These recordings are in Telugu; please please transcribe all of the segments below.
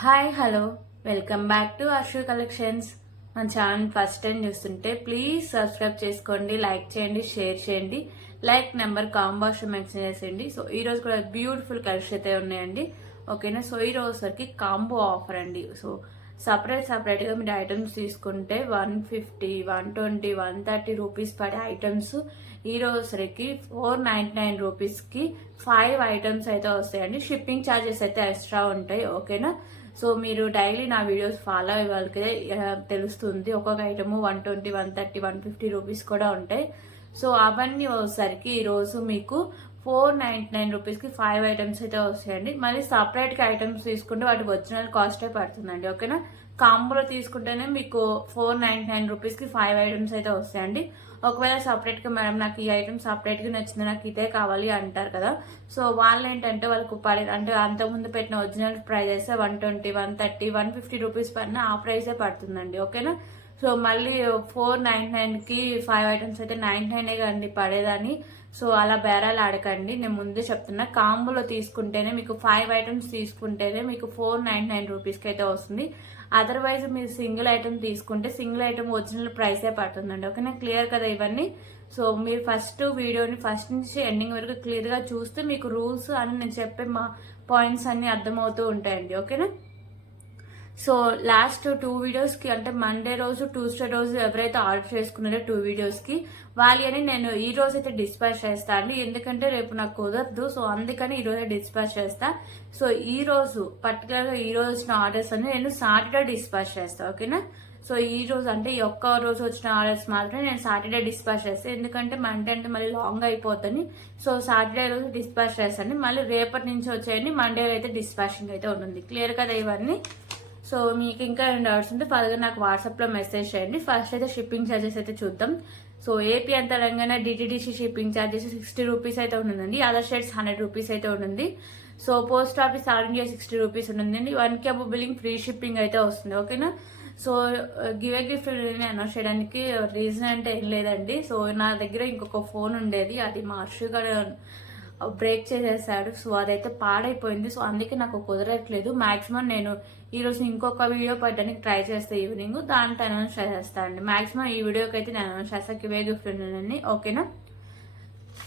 Hi hello welcome back to Arshu collections. మన ఛానల్ ఫస్ట్ టైం చూస్తుంటే ప్లీజ్ సబ్స్క్రైబ్ చేసుకోండి, లైక్ చేయండి, షేర్ చేయండి. లైక్ నెంబర్ కాంబాక్స్ మెన్షన్ చేసేయండి. సో ఈ రోజు కూడా బ్యూటిఫుల్ కలెక్షన్ అయితే ఉన్నాయండి. ఓకేనా. సో ఈ రోజు సరికి కాంబో ఆఫర్ అండి. సో సపరేట్ గా మీరు ఐటమ్స్ తీసుకుంటే 150, 120, 130 రూపీస్ పడే ఐటమ్స్ ఈ రోజుకి 499 రూపీస్ కి 5 ఐటమ్స్ అయితే వస్తాయండి. షిప్పింగ్ ఛార్జెస్ అయితే ఎక్స్ట్రా ఉంటాయి. ఓకేనా. సో మీరు డైలీ నా వీడియోస్ ఫాలో అయ్యే వాళ్ళకి తెలుస్తుంది. ఒక్కొక్క ఐటమ్ 120, 130, 150 రూపీస్ కూడా ఉంటాయి. సో అవన్నీ వచ్చేసరికి ఈరోజు మీకు 499 రూపీస్ కి 5 ఐటమ్స్ అయితే వస్తాయండి. మళ్ళీ సపరేట్ గా ఐటమ్స్ తీసుకుంటే వాటి ఒరిజినల్ కాస్టే పడుతుందండి. ఓకేనా. కాంబోలో తీసుకుంటేనే మీకు 499 రూపీస్ కి 5 ఐటమ్స్ అయితే వస్తాయండి. ఒకవేళ సపరేట్ గా మేడం నాకు ఈ ఐటమ్ సపరేట్ గా నచ్చింది, నాకు ఇదే కావాలి అంటారు కదా. సో వాళ్ళు ఏంటంటే వాళ్ళకు అంటే అంతకుముందు పెట్టిన ఒరిజినల్ ప్రైజెస్ 120, 130, 150 రూపీస్ పైన ఆ ప్రైజే పడుతుందండి. ఓకేనా. సో మళ్ళీ 499 కి 5 ఐటమ్స్ అయితే 99 కండి పడేదని. సో అలా బేరాలు ఆడకండి. నేను ముందే చెప్తున్నా, కాంబోలో తీసుకుంటేనే మీకు 5 ఐటమ్స్ తీసుకుంటేనే మీకు 499 రూపీస్కి అయితే వస్తుంది. అదర్వైజ్ మీరు సింగిల్ ఐటమ్ తీసుకుంటే సింగిల్ ఐటమ్ ఒరిజినల్ ప్రైసే పడుతుందండి. ఓకేనా. క్లియర్ కదా ఇవన్నీ. సో మీరు ఫస్ట్ వీడియోని ఫస్ట్ నుంచి ఎండింగ్ వరకు క్లియర్ గా చూస్తే మీకు రూల్స్ అని నేను చెప్పే మా పాయింట్స్ అన్ని అర్థమవుతూ ఉంటాయండి. ఓకేనా. సో లాస్ట్ 2 వీడియోస్ కి అంటే మండే రోజు, ట్యూస్డే రోజు ఎవరైతే ఆర్డర్ చేసుకున్నారో 2 వీడియోస్ కి వాళ్ళని నేను ఈ రోజు అయితే డిస్పాచ్ చేస్తా అండి. ఎందుకంటే రేపు నాకు కుదరదు. సో అందుకని ఈ రోజే డిస్పాచ్ చేస్తా. సో ఈ రోజు పర్టికులర్ గా ఈ రోజు వచ్చిన ఆర్డర్స్ అన్ని నేను సాటర్డే డిస్పాచ్ చేస్తా. ఓకేనా. సో ఈ రోజు అంటే ఈ ఒక్క రోజు వచ్చిన ఆర్డర్స్ మాత్రమే నేను సాటర్డే డిస్పాచ్ చేస్తాను. ఎందుకంటే మండే అంటే మళ్ళీ లాంగ్ అయిపోతుంది. సో సాటర్డే రోజు డిస్పాచ్ చేస్తాను. మళ్ళీ రేపటి నుంచి వచ్చేయండి మండే అయితే డిస్పాచింగ్ అయితే ఉంటుంది. క్లియర్ కదా ఇవన్నీ. సో మీకు ఇంకా ఏం డౌట్స్ ఉంటే ఫర్దర్ నాకు వాట్సాప్ లో మెసేజ్ చేయండి. ఫస్ట్ అయితే షిప్పింగ్ ఛార్జెస్ అయితే చూద్దాం. So AP and Telangana DTDC shipping charges 60 rupees అయితే ఉంటుందండి. అదర్ స్టేట్స్ 100 రూపీస్ అయితే ఉంటుంది. So post office all India 60 rupees ఉంటుందండి. 1K బిల్లింగ్ ఫ్రీ షిప్పింగ్ అయితే వస్తుంది. ఓకేనా. సో గివ్ గిఫ్ట్ అనౌన్స్ చేయడానికి రీజన్ అంటే ఏం లేదండి. సో నా దగ్గర ఇంకొక ఫోన్ ఉండేది, అది మా హర్షు గారు బ్రేక్ చేసేసాడు. సో అదైతే పాడైపోయింది. సో అందుకే నాకు కుదరట్లేదు. మాక్సిమం నేను ఈ రోజు ఇంకొక వీడియో పెట్టడానికి ట్రై చేస్తే ఈవినింగ్ దాంట్లో అనౌన్స్ చేసేస్తాను అండి. మాక్సిమం ఈ వీడియోకి అయితే నేను అనౌన్స్ చేస్తాను గివ్ గిఫ్ట్ ఉండండి. ఓకేనా.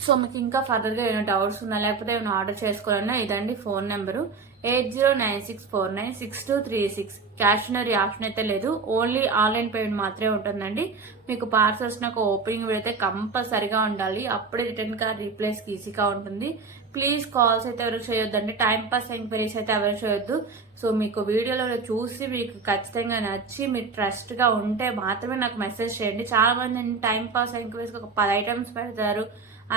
సో మీకు ఇంకా ఫర్దర్ గా ఏమైనా డౌట్స్ ఉన్నా లేకపోతే ఏమైనా ఆర్డర్ చేసుకోవాలన్నా ఇదండి ఫోన్ నెంబరు 8096496236. క్యాషనరీ ఆప్షన్ అయితే లేదు, ఓన్లీ ఆన్లైన్ పేమెంట్ మాత్రమే ఉంటుందండి. మీకు పార్సల్స్ నాకు ఓపెనింగ్ పెడితే కంపల్సరిగా ఉండాలి, అప్పుడే రిటర్న్ కార్డ్ రీప్లేస్ ఈజీగా ఉంటుంది. ప్లీజ్ కాల్స్ అయితే ఎవరు చేయొద్దండి. టైం పాస్ ఎంక్వైరీస్ అయితే ఎవరు చేయొద్దు. సో మీకు వీడియోలో చూసి మీకు ఖచ్చితంగా నచ్చి మీరు ట్రస్ట్ గా ఉంటే మాత్రమే నాకు మెసేజ్ చేయండి. చాలా మంది టైం పాస్ ఎంక్వైరీస్ ఒక 10 ఐటమ్స్ పెడతారు,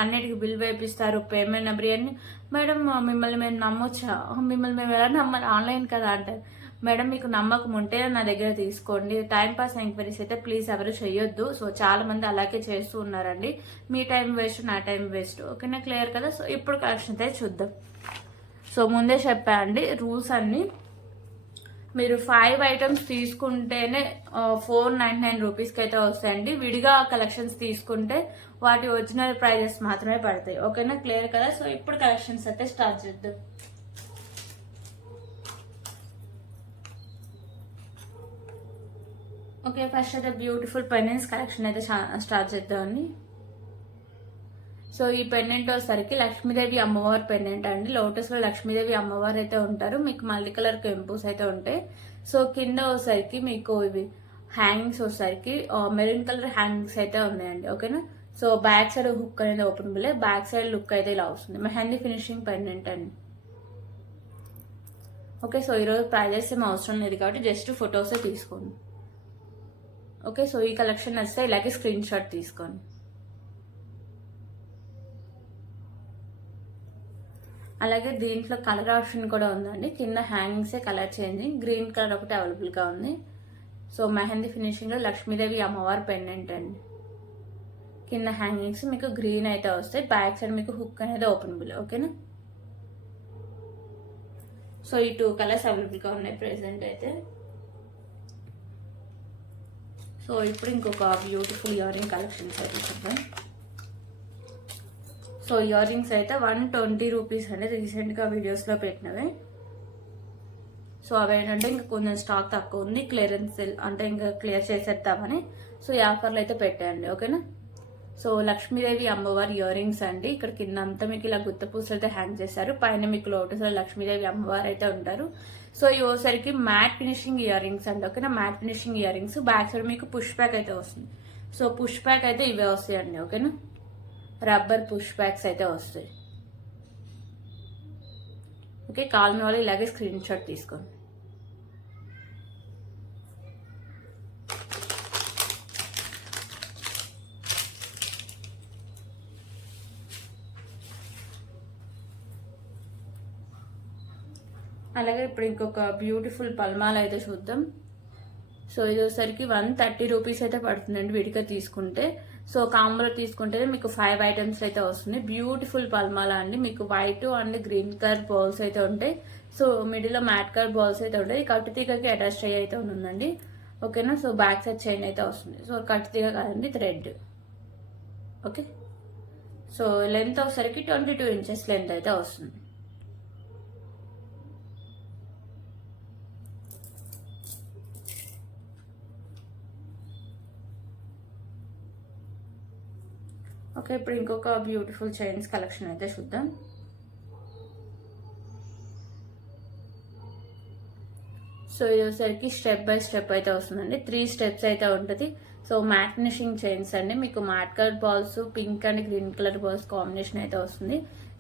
అన్నిటికి బిల్ వేపిస్తారు, పేమెంట్ నెంబర్ అన్ని. మేడం మిమ్మల్ని మేము నమ్మొచ్చా, మిమ్మల్ని మేము ఎలా నమ్మాలి, ఆన్లైన్ కదా అంటారు. మేడం మీకు నమ్మకం ఉంటే నా దగ్గర తీసుకోండి. టైం పాస్ ఎంక్వైరీస్ అయితే ప్లీజ్ ఎవరు చేయొద్దు. సో చాలా మంది అలాగే చేస్తూ ఉన్నారండి. మీ టైం వేస్ట్, నా టైం వేస్ట్. ఓకేనా. క్లియర్ కదా. సో ఇప్పుడు కలెక్షన్ అయితే చూద్దాం. సో ముందే చెప్పా అండి రూల్స్ అన్ని. మీరు 5 ఐటమ్స్ తీసుకుంటేనే 499 రూపీస్కి అయితే వస్తాయండి. విడిగా కలెక్షన్స్ తీసుకుంటే వాటి ఒరిజినల్ ప్రైజెస్ మాత్రమే పడతాయి. ఓకేనా. క్లియర్ కదా. సో ఇప్పుడు కలెక్షన్స్ అయితే స్టార్ట్ చేద్దాం. ఓకే, ఫస్ట్ అయితే బ్యూటిఫుల్ పెండెంట్స్ కలెక్షన్ అయితే స్టార్ట్ చేద్దామండి. సో ఈ పెండెంట్ వచ్చేసరికి లక్ష్మీదేవి అమ్మవారి పెండెంట్ అండి. లోటస్ లో లక్ష్మీదేవి అమ్మవారు అయితే ఉంటారు. మీకు మల్టీ కలర్ కెంపుస్ అయితే ఉంటాయి. సో కింద వచ్చేసరికి మీకు ఇవి హ్యాంగింగ్స్ వచ్చేసరికి మెరూన్ కలర్ హ్యాంగింగ్స్ అయితే ఉన్నాయండి. ఓకేనా. సో బ్యాక్ సైడ్ హుక్ అనేది open bill, back side look అయితే ఇలా వస్తుంది. మెహందీ ఫినిషింగ్ పెండెంట్ అండి. ఓకే. సో ఈరోజు ప్రైజెస్ ఏం అవసరం లేదు కాబట్టి జస్ట్ ఫొటోసే తీసుకోండి. ఓకే. సో ఈ కలెక్షన్ వస్తే ఇలాగే స్క్రీన్ షాట్ తీసుకోండి. అలాగే దీంట్లో కలర్ ఆప్షన్ కూడా ఉందండి. కింద హ్యాంగింగ్సే కలర్ చేంజింగ్, గ్రీన్ కలర్ ఒకటి అవైలబుల్ గా ఉంది. సో మెహందీ ఫినిషింగ్ లో లక్ష్మీదేవి అమ్మవారి పెండెంట్ అండి. కింద హ్యాంగింగ్స్ మీకు గ్రీన్ అయితే వస్తాయి. బ్యాక్ సైడ్ మీకు హుక్ అనేది ఓపెన్ బిల్. ఓకేనా. సో ఈ 2 కలర్స్ అవైలబుల్ గా ఉన్నాయి ప్రెసెంట్ అయితే. సో ఇప్పుడు ఇంకొక బ్యూటిఫుల్ ఇయర్ రింగ్ కలెక్షన్స్ అయితే చూద్దాం. సో ఇయర్ రింగ్స్ అయితే 120 రూపీస్ అండి. రీసెంట్ గా వీడియోస్ లో పెట్టినవే. సో అవి ఏంటంటే ఇంకా కొంచెం స్టాక్ తక్కువ ఉంది, క్లియరెన్స్ అంటే ఇంకా క్లియర్ చేసేద్దామని సో ఈ ఆఫర్లు అయితే పెట్టాయండి. ఓకేనా. సో లక్ష్మీదేవి అమ్మవారి ఇయర్ రింగ్స్ అండి. ఇక్కడ కింద అంతా మీకు ఇలా గుత్త పూసలు అయితే హ్యాంగ్ చేశారు, పైన మీకు లోటస్ లక్ష్మీదేవి అమ్మవారు అయితే ఉంటారు. సో ఇవోసరికి మ్యాట్ ఫినిషింగ్ ఇయర్ రింగ్స్ అండి. ఓకేనా. Matte finishing ear rings, back side మీకు పుష్ బ్యాక్ అయితే వస్తుంది. సో పుష్ బ్యాక్ అయితే ఇవే వస్తాయండి. ఓకేనా. రబ్బర్ పుష్ బ్యాక్స్ అయితే వస్తాయి. ఓకే, కావాలని వాళ్ళు ఇలాగే స్క్రీన్ షాట్ తీసుకోండి. అలాగే ఇప్పుడు ఇంకొక బ్యూటిఫుల్ పల్మాల అయితే చూద్దాం. సో ఇది వచ్చేసరికి 130 రూపీస్ అయితే పడుతుందండి విడిగా తీసుకుంటే. సో కాంబోలో తీసుకుంటే మీకు 5 ఐటమ్స్ అయితే వస్తుంది. బ్యూటిఫుల్ పల్మాల అండి. మీకు white and green colour balls అయితే ఉంటాయి. సో మిడిల్ లో మ్యాట్ కలర్ బాల్స్ అయితే ఉంటాయి. కట్టు తీగకి అటాచ్ అయ్యి అయితే ఉందండి. ఓకేనా. సో బ్యాక్ సైడ్ చైన్ అయితే వస్తుంది. సో కట్టు తీగ కాదండి, థ్రెడ్. ఓకే. సో లెంత్ వచ్చేసరికి 22 ఇంచెస్ లెంత్ అయితే వస్తుంది. ఓకే, ఇప్పుడు ఇంకొక బ్యూటిఫుల్ చైన్స్ కలెక్షన్ అయితే చూద్దాం. సో ఇది వచ్చేసరికి స్టెప్ బై స్టెప్ అయితే వస్తుందండి. 3 స్టెప్స్ అయితే ఉంటుంది. సో మ్యాట్ ఫినిషింగ్ చైన్స్ అండి. మీకు mat colour balls, pink and green colour balls combination అయితే వస్తుంది.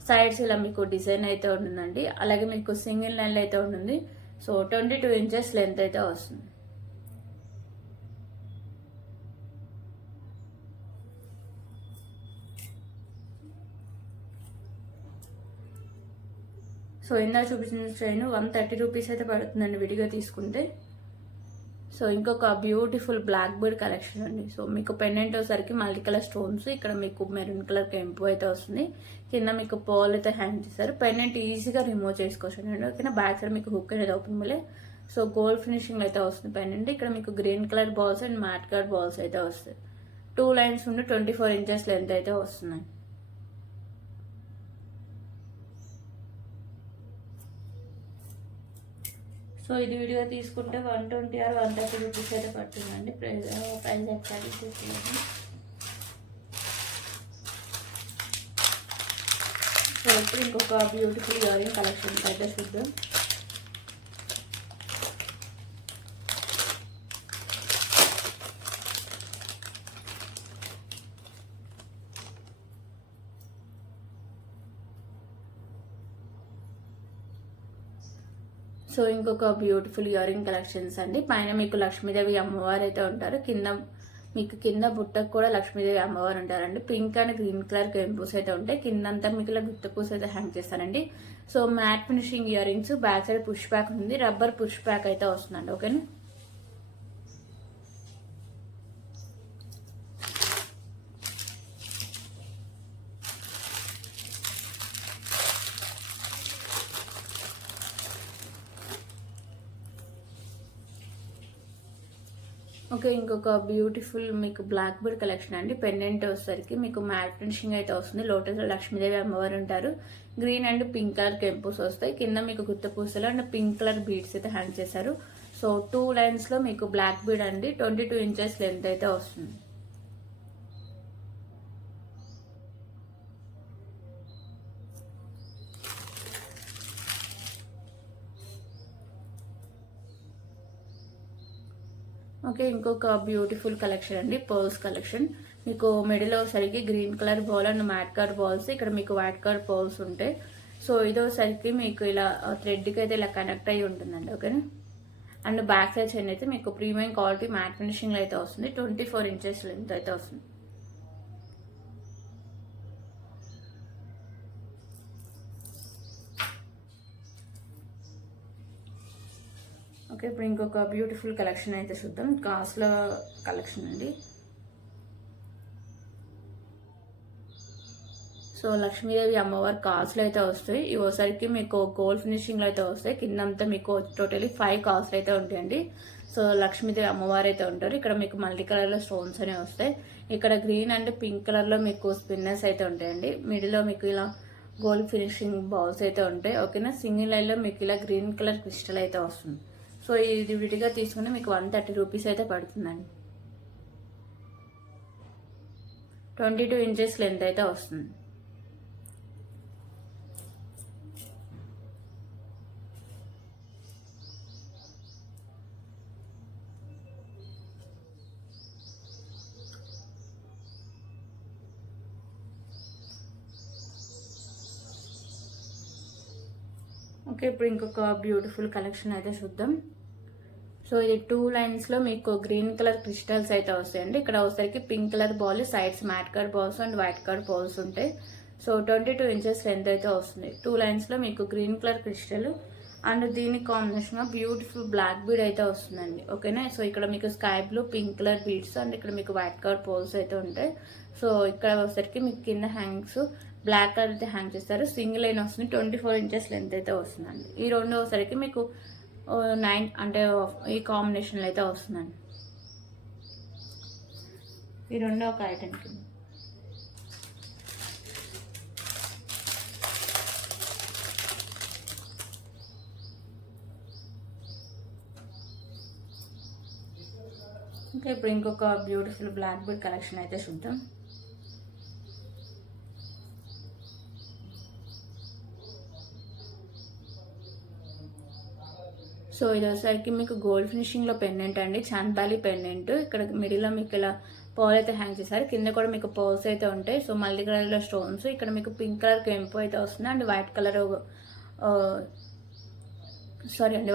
సైడ్స్ ఇలా మీకు డిజైన్ అయితే ఉంటుందండి. అలాగే మీకు సింగిల్ లైన్ అయితే ఉంటుంది. సో 22 ఇంచెస్ లెంత్ అయితే వస్తుంది. సో ఇందా చూపించిన చైన్ 130 రూపీస్ అయితే పడుతుందండి విడిగా తీసుకుంటే. సో ఇంకొక బ్యూటిఫుల్ బ్లాక్ బర్డ్ కలెక్షన్ అండి. సో మీకు పెండెంట్ వచ్చేసరికి మల్టీ కలర్ స్టోన్స్, ఇక్కడ మీకు మెరూన్ కలర్ కెంపు అయితే వస్తుంది. కింద మీకు పోల్ అయితే హ్యాంగ్ చేస్తారు. పెండెంట్ ఈజీగా రిమూవ్ చేసుకోవచ్చు అండి. ఓకేనా. బ్యాక్ సైడ్ మీకు హుక్ అనేది ఓపెన్ మళ్ళీ. సో గోల్డ్ ఫినిషింగ్ అయితే వస్తుంది పెండెంట్. ఇక్కడ మీకు green colour balls and mat colour balls అయితే వస్తాయి. 2 లైన్స్ ఉండి 24 ఇంచెస్ లెంత్ అయితే వస్తున్నాయి. సో ఇది విడిగా తీసుకుంటే 120 ఆర్ 130 రూపీస్ అయితే పడుతుందండి. ప్రైస్ ఎక్స్ట్రా తీసుకుంటాను. సో ఇప్పుడు ఇంకొక బ్యూటిఫుల్ ఇయర్ రింగ్ కలెక్షన్ అయితే చూద్దాం. సో ఇంకొక బ్యూటిఫుల్ ఇయర్ రింగ్ కలెక్షన్స్ అండి. పైన మీకు లక్ష్మీదేవి అమ్మవారు అయితే ఉంటారు. కింద బుట్టకు కూడా లక్ష్మీదేవి అమ్మవారు ఉంటారండి. పింక్ అండ్ గ్రీన్ కలర్ కెంపూస్ అయితే ఉంటాయి. కిందంతా మీకు ఇలా గుత్త పూస అయితే హ్యాంగ్ చేస్తారండి. So mat finishing ear rings, back side push back ఉంది, రబ్బర్ పుష్ బ్యాక్ అయితే వస్తుందండి. ఓకేనా. ఓకే, ఇంకొక బ్యూటిఫుల్ మీకు బ్లాక్ బర్డ్ కలెక్షన్ అండి. పెండెంట్ వచ్చేసరికి మీకు మ్యాట్ ఫినిషింగ్ అయితే వస్తుంది. లోటస్ లక్ష్మీదేవి అమ్మవారు ఉంటారు. గ్రీన్ అండ్ పింక్ కలర్ కెంపూస్ వస్తాయి. కింద మీకు గుత్త పూసలు అండ్ పింక్ కలర్ బీడ్స్ అయితే హ్యాంగ్ చేశారు. సో 2 లైన్స్ లో మీకు బ్లాక్ బీడ్ అండి. 22 ఇంచెస్ లెంత్ అయితే వస్తుంది. ఓకే, ఇంకొక బ్యూటిఫుల్ కలెక్షన్ అండి. Pearls collection. మీకు మిడిల్ సరికి green colour ball and mat colour balls, ఇక్కడ మీకు వైట్ కలర్ పర్ల్స్ ఉంటాయి. సో ఇదోసరికి మీకు ఇలా థ్రెడ్కి అయితే ఇలా కనెక్ట్ అయ్యి ఉంటుందండి. ఓకేనా. అండ్ బ్యాక్ సైడ్ చైన్ అయితే మీకు ప్రీమియం క్వాలిటీ మ్యాట్ ఫినిషింగ్ అయితే వస్తుంది. 24 ఇంచెస్ లెంత్ అయితే వస్తుంది. ఓకే, ఇప్పుడు ఇంకొక బ్యూటిఫుల్ కలెక్షన్ అయితే చూద్దాం. కాస్ట్ల కలెక్షన్ అండి. సో లక్ష్మీదేవి అమ్మవారి కాస్ట్లు అయితే వస్తాయి. ఇవోసరికి మీకు గోల్డ్ ఫినిషింగ్లో అయితే వస్తాయి. కిందంతా మీకు టోటలీ 5 కాస్ట్లు అయితే ఉంటాయండి. సో లక్ష్మీదేవి అమ్మవారు అయితే ఉంటారు. ఇక్కడ మీకు మల్టీ కలర్లో స్టోన్స్ అనేవి వస్తాయి. ఇక్కడ గ్రీన్ అండ్ పింక్ కలర్లో మీకు స్పిన్నర్స్ అయితే ఉంటాయండి. మిడిల్లో మీకు ఇలా గోల్డ్ ఫినిషింగ్ బాల్స్ అయితే ఉంటాయి. ఓకేనా, సింగిల్ లైన్లో మీకు ఇలా గ్రీన్ కలర్ క్రిస్టల్ అయితే వస్తుంది. సో ఇది విడిగా తీసుకుని మీకు 130 రూపీస్ అయితే పడుతుందండి. 22 ఇంచెస్ లెంత్ అయితే వస్తుంది. ఓకే, ఇప్పుడు ఇంకొక బ్యూటిఫుల్ కలెక్షన్ అయితే చూద్దాం. సో ఇది 2 లైన్స్లో మీకు గ్రీన్ కలర్ క్రిస్టల్స్ అయితే వస్తాయండి. ఇక్కడ వచ్చేసరికి pink colour ball, sides mat colour balls and white colour balls ఉంటాయి. సో 22 ఇంచెస్ లెంత్ అయితే వస్తుంది. 2 లైన్స్లో మీకు గ్రీన్ కలర్ క్రిస్టల్ అండ్ దీని కాంబినేషన్గా బ్యూటిఫుల్ బ్లాక్ బీడ్ అయితే వస్తుందండి. ఓకేనా, సో ఇక్కడ మీకు sky blue pink colour beads and ఇక్కడ మీకు వైట్ కలర్ పోల్స్ అయితే ఉంటాయి. సో ఇక్కడ వచ్చేసరికి మీకు కింద హ్యాంగ్స్ బ్లాక్ కలర్ అయితే హ్యాంగ్ చేస్తారు. సింగిల్ లైన్ వస్తుంది. 24 ఇంచెస్ లెంత్ అయితే వస్తుందండి. ఈ రెండు వచ్చేసరికి మీకు 9 అంటే ఈ కాంబినేషన్లో అయితే వస్తుందండి. ఈ రెండు ఒక ఐటమ్ కింద. ఇంకా ఇప్పుడు ఇంకొక బ్యూటిఫుల్ బ్లాక్ బీడ్ కలెక్షన్ అయితే చూద్దాం. సో ఇది వచ్చేసరికి మీకు గోల్డ్ ఫినిషింగ్లో పెండెంట్ అండి, చాన్బాలి పెండెంట్. ఇక్కడ మిడిల్లో మీకు ఇలా పర్ల్ అయితే హ్యాంగ్ చేశారు. కింద కూడా మీకు పర్ల్స్ అయితే ఉంటాయి. సో మల్టీ కలర్లో స్టోన్స్. ఇక్కడ మీకు పింక్ కలర్ కెంపు అయితే వస్తుంది and white colour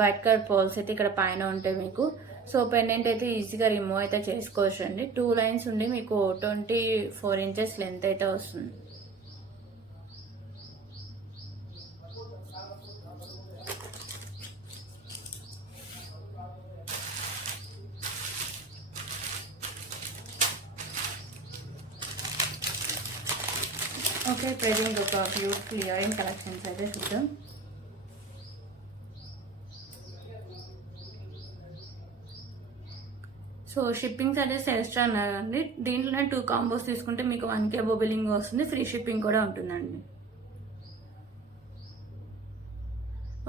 white colour pearls అయితే ఇక్కడ పైన ఉంటాయి మీకు. సో పెండెంట్ అయితే ఈజీగా రిమూవ్ అయితే చేసుకోవచ్చు అండి. 2 లైన్స్ ఉండి మీకు 24 ఇంచెస్ లెంత్ అయితే వస్తుంది. ఓకే, ప్రెజెంట్ ఒక బ్యూటిఫుల్ ఇయర్ రింగ్ కలెక్షన్స్ అయితే చూద్దాం. సో షిప్పింగ్ చార్జెస్ ఎక్స్ట్రా అన్నారండి. దీంట్లోనే 2 కాంబోస్ తీసుకుంటే మీకు 1K బిల్లింగ్ వస్తుంది. ఫ్రీ షిప్పింగ్ కూడా ఉంటుందండి.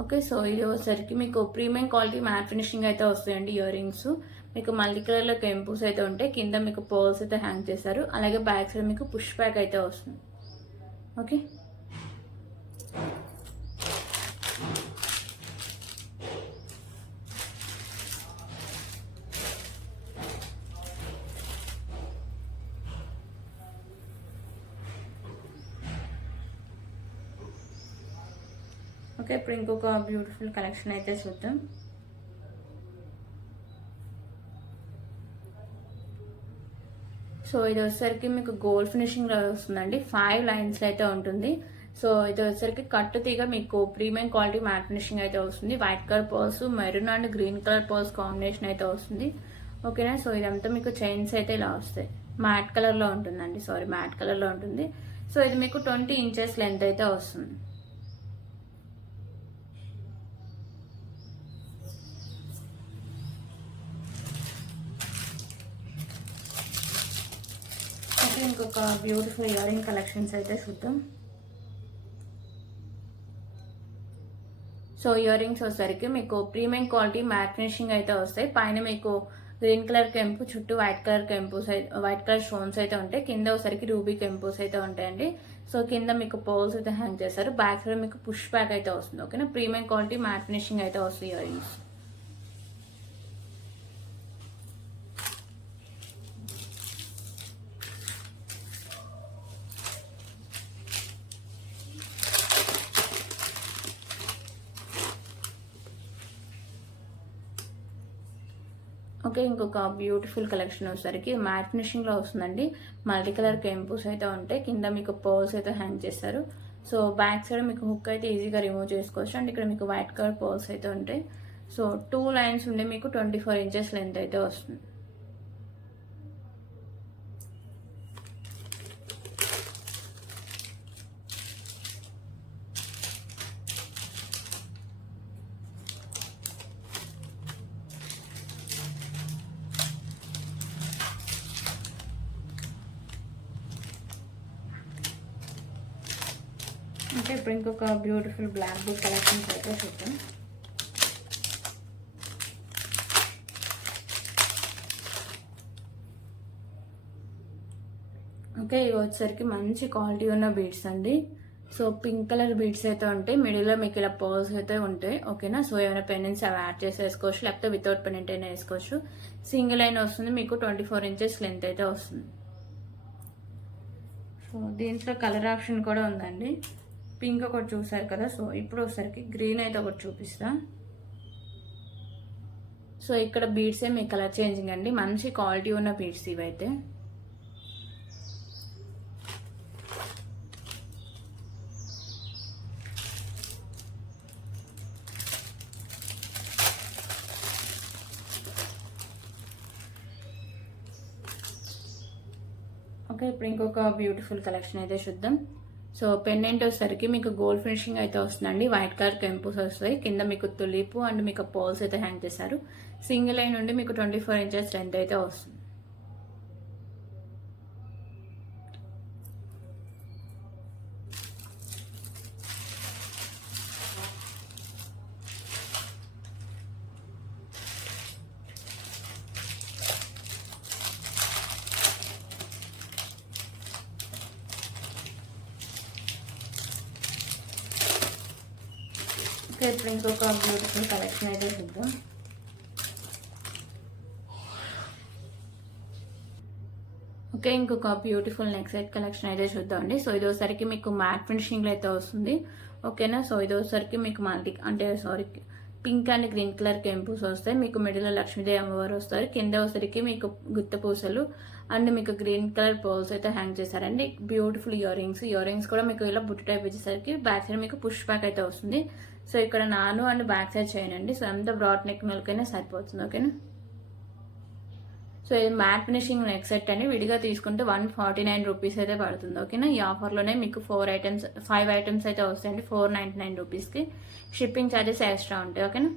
ఓకే, సో ఇది వచ్చేసరికి మీకు ప్రీమియం క్వాలిటీ మ్యాట్ ఫినిషింగ్ అయితే వస్తాయండి. ఇయర్ రింగ్స్ మీకు మల్టీ కలర్లో కెంపుస్ అయితే ఉంటాయి. కింద మీకు పర్ల్స్ అయితే హ్యాంగ్ చేశారు. అలాగే బ్యాక్ సైడ్ మీకు పుష్ బ్యాక్ అయితే వస్తుంది. ఓకే, ఓకే ఇప్పుడు ఇంకొక బ్యూటిఫుల్ కలెక్షన్ అయితే చూద్దాం. సో ఇది వచ్చేసరికి మీకు గోల్డ్ ఫినిషింగ్ వస్తుందండి. 5 లైన్స్ అయితే ఉంటుంది. సో ఇది వచ్చేసరికి కట్టు తీగ మీకు ప్రీమియం క్వాలిటీ మ్యాట్ ఫినిషింగ్ అయితే వస్తుంది. White colour pearls, maroon and green colour pearls combination అయితే వస్తుంది. ఓకేనా, సో ఇదంతా మీకు చైన్స్ అయితే ఇలా వస్తాయి. మ్యాట్ కలర్లో ఉంటుందండి, మ్యాట్ కలర్లో ఉంటుంది. సో ఇది మీకు 20 ఇంచెస్ లెంత్ అయితే వస్తుంది. ఇంకొక బ్యూటిఫుల్ ఇయర్ రింగ్ కలెక్షన్స్ అయితే చూద్దాం. సో ఇయర్ రింగ్స్ వచ్చేసరికి మీకు ప్రీమియం క్వాలిటీ మ్యాట్ ఫినిషింగ్ అయితే వస్తాయి. పైన మీకు గ్రీన్ కలర్ కెంపు, చుట్టూ వైట్ కలర్ కెంపుస్, వైట్ కలర్ స్టోన్స్ అయితే ఉంటాయి. కింద వచ్చేసరికి రూబీ కెంపుస్ అయితే ఉంటాయండి. సో కింద మీకు పోల్స్ అయితే హ్యాంగ్ చేస్తారు. బ్యాక్ సైడ్ మీకు పుష్ బ్యాక్ అయితే వస్తుంది. ఓకేనా, ప్రీమియం క్వాలిటీ మ్యాట్ ఫినిషింగ్ అయితే వస్తుంది ఇయర్ రింగ్స్. ఓకే, ఇంకొక బ్యూటిఫుల్ కలెక్షన్ వచ్చేసరికి మ్యాట్ ఫినిషింగ్లో వస్తుందండి. మల్టీ కలర్ కెంపుస్ అయితే ఉంటాయి. కింద మీకు పర్ల్స్ అయితే హ్యాంగ్ చేస్తారు. సో బ్యాక్ సైడ్ మీకు హుక్ అయితే ఈజీగా రిమూవ్ చేసుకోవచ్చు. అండ్ ఇక్కడ మీకు వైట్ కలర్ పర్ల్స్ అయితే ఉంటాయి. సో 2 లైన్స్ ఉండి మీకు 24 ఇంచెస్ లెంత్ అయితే వస్తుంది. ఓకే, ఇప్పుడు ఇంకొక బ్యూటిఫుల్ బ్లాక్ బుక్ కలెక్షన్స్ అయితే చూద్దాం. ఓకే, ఇవి వచ్చేసరికి మంచి క్వాలిటీ ఉన్న బీడ్స్ అండి. సో పింక్ కలర్ బీడ్స్ అయితే ఉంటాయి, మిడిల్లో మీకు ఇలా పర్ల్స్ అయితే ఉంటాయి. ఓకేనా, సో ఏమైనా పెండెంట్స్ అవి యాడ్ చేసి వేసుకోవచ్చు, లేకపోతే వితౌట్ పెండెంట్ అయినా వేసుకోవచ్చు. సింగిల్ అయినా వస్తుంది, మీకు 24 ఇంచెస్ లెంత్ అయితే వస్తుంది. సో దీంట్లో కలర్ ఆప్షన్ కూడా ఉందండి. పింక్ ఒకటి చూసారు కదా, సో ఇప్పుడు ఒకసారికి గ్రీన్ అయితే ఒకటి చూపిస్తా. సో ఇక్కడ బీడ్సే మీ కలర్ చేంజింగ్ అండి, మంచి క్వాలిటీ ఉన్న బీడ్స్ ఇవైతే. ఓకే, ఇప్పుడు ఇంకొక బ్యూటిఫుల్ కలెక్షన్ అయితే చూద్దాం. సో పెండెంట్ వచ్చేసరికి మీకు గోల్డ్ ఫినిషింగ్ అయితే వస్తుందండి, వైట్ కలర్ కెంపుస్ వస్తాయి. కింద మీకు తులిపు అండ్ మీకు పోల్స్ అయితే హ్యాంగ్ చేశారు. సింగిల్ లైన్ నుండి మీకు 24 ఇంచెస్ లెంత్ అయితే వస్తుంది. ఇప్పుడు ఇంకొక బ్యూటిఫుల్ కలెక్షన్ అయితే చూద్దాం. ఓకే, ఇంకొక బ్యూటిఫుల్ నెక్ సెట్ కలెక్షన్ అయితే చూద్దామండి. సో ఇది ఒకసారికి మీకు మ్యాట్ ఫినిషింగ్లో అయితే వస్తుంది. ఓకేనా, సో ఇది ఒకసారికి మీకు పింక్ అండ్ గ్రీన్ కలర్ కెంపుస్ వస్తాయి. మీకు మిడిల్లో లక్ష్మీదేవి అమ్మవారు వస్తారు. కింద ఒకసారికి మీకు గుత్త పూసలు అండ్ మీకు గ్రీన్ కలర్ పర్ల్స్ అయితే హ్యాంగ్ చేశారండి. బ్యూటిఫుల్ ఇయర్ రింగ్స్ కూడా మీకు ఇలా బుట్ట టైప్ ఇచ్చేసరికి బ్యాక్ సైడ్ మీకు పుష్ బ్యాక్ అయితే వస్తుంది. సో ఇక్కడ నాను అండ్ బ్యాక్ సైడ్ చేయండి. సో అంత బ్రాడ్ నెక్ మెల్కైనా సరిపోతుంది. ఓకేనా, సో ఇది మ్యాట్ ఫినిషింగ్ నెక్ సెట్ అని విడిగా తీసుకుంటే 149 రూపీస్ అయితే పడుతుంది. ఓకేనా, ఈ ఆఫర్లోనే మీకు 5 ఐటమ్స్ అయితే వస్తాయండి 499 రూపీస్కి. షిప్పింగ్ ఛార్జెస్ ఎక్స్ట్రా ఉంటాయి. ఓకేనా,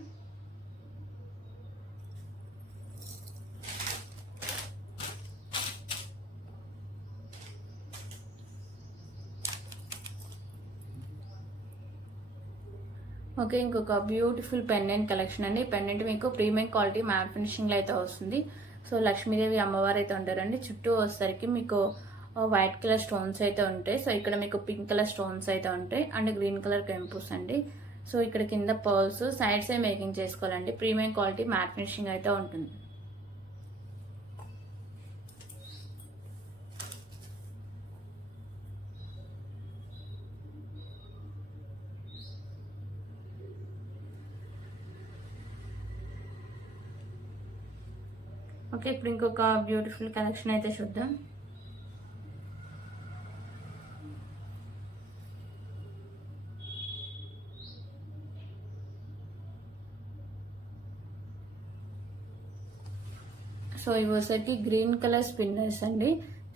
ఓకే, ఇంకొక బ్యూటిఫుల్ పెండెంట్ కలెక్షన్ అండి. పెండెంట్ మీకు ప్రీమియం క్వాలిటీ మ్యాట్ ఫినిషింగ్లో అయితే వస్తుంది. సో లక్ష్మీదేవి అమ్మవారు అయితే ఉంటారండి. చుట్టూ వచ్చేసరికి మీకు వైట్ కలర్ స్టోన్స్ అయితే ఉంటాయి. సో ఇక్కడ మీకు పింక్ కలర్ స్టోన్స్ అయితే ఉంటాయి అండ్ గ్రీన్ కలర్ కెంపుస్ అండి. సో ఇక్కడ కింద పర్ల్స్ సైడ్సే మేకింగ్ చేసుకోవాలండి. ప్రీమియం క్వాలిటీ మ్యాట్ ఫినిషింగ్ అయితే ఉంటుంది. ఓకే, ఇప్పుడు ఇంకొక బ్యూటిఫుల్ కలెక్షన్ అయితే చూద్దాం. సో ఇవి వచ్చేసరికి గ్రీన్ కలర్ స్పిన్నర్స్ అండి.